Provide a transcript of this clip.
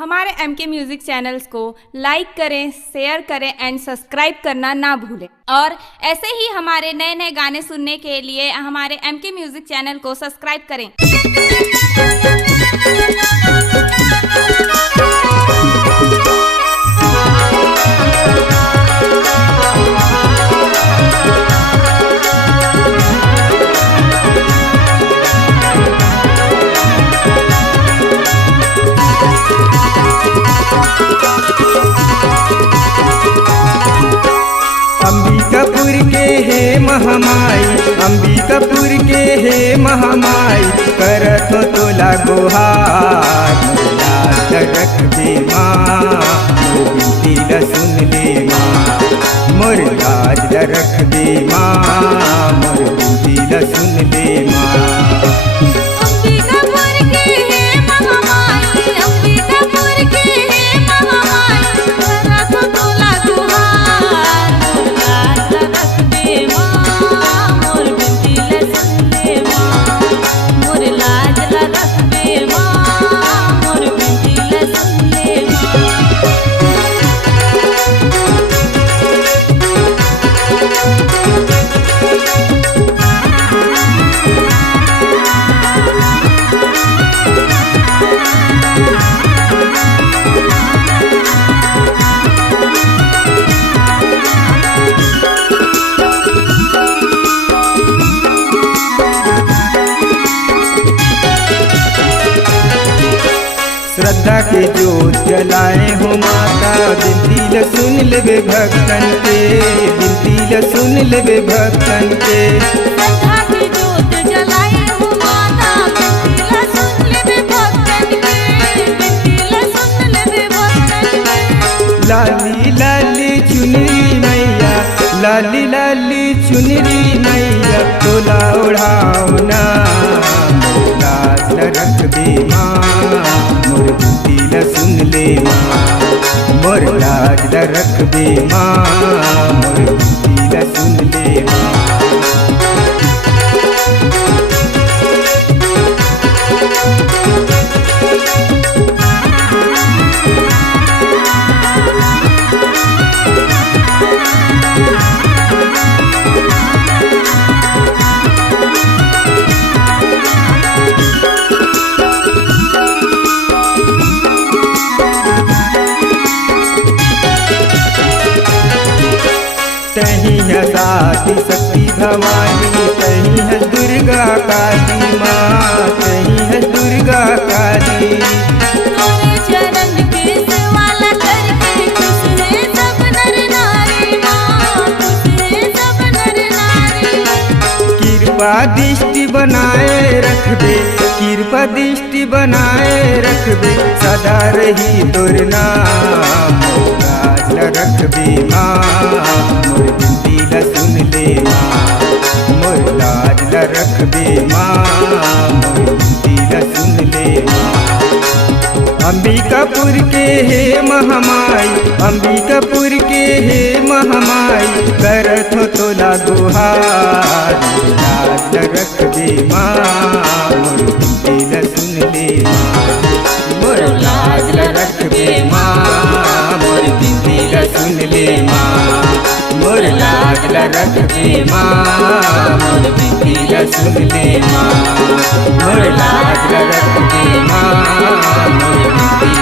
हमारे MK music channels को लाइक करें, शेयर करें एंड सब्सक्राइब करना ना भूलें। और ऐसे ही हमारे नए नए गाने सुनने के लिए हमारे MK म्यूजिक चैनल को सब्सक्राइब करें। अंबिकापुर के हे महामाई, अंबिकापुर के हे महामाई, करत हो तोला गुहार, मोर रख दे माँ, मोर बिनती ला सुन ले माँ, मोर लाज ला रख दे माँ, मोर बिनती ला सुन ले माँ। श्रद्धा के जोत जलाए हो माता, बिनती ला सुन लेवे भक्तन के, बिनती ला सुन लेवे भक्तन के। श्रद्धा के जोत जलाए हो माता, बिनती ला सुन लेवे भक्तन के, बिनती ला सुन लेवे भक्तन के। लाली लाली चुनरी मैया, लाली लाली चुनरी मैया, तोला ओढ़ाओ ना, मोर लाज ला रख दे माँ, मोर बिनती ला सुन ले माँ, मोर लाज ला रख दे माँ, मोर बिनती ला सुन ले माँ। तही है साथी शक्ति भवानी, तही है दुर्गा काली माँ, तही है दुर्गा काली। तोरे चरण के सवाला करके खुश है सब नर नारी माँ, खुश है सब नर नारी। कृपा दृष्टि बनाए रख दे, कृपा दृष्टि बनाए रख दे, सदा रही तोर नाम, मोर लाज ला रख दे माँ, मोर बिनती ला सुन ले माँ, मोर लाज ला रख दे माँ, मोर बिनती ला सुन ले माँ। अंबिकापुर के हे महामाई, अंबिकापुर के हे महामाई, करत हो तोला गुहार, लाज ला रख दे माँ, मोर बिनती ला सुन ले माँ, मोर लाज ला रख दे माँ, मोर बिनती ला सुन ले माँ, मोर लाज ला रख दे माँ, मोर बिनती ला सुन ले माँ, मोर लाज ला रख दे माँ, मोर बिनती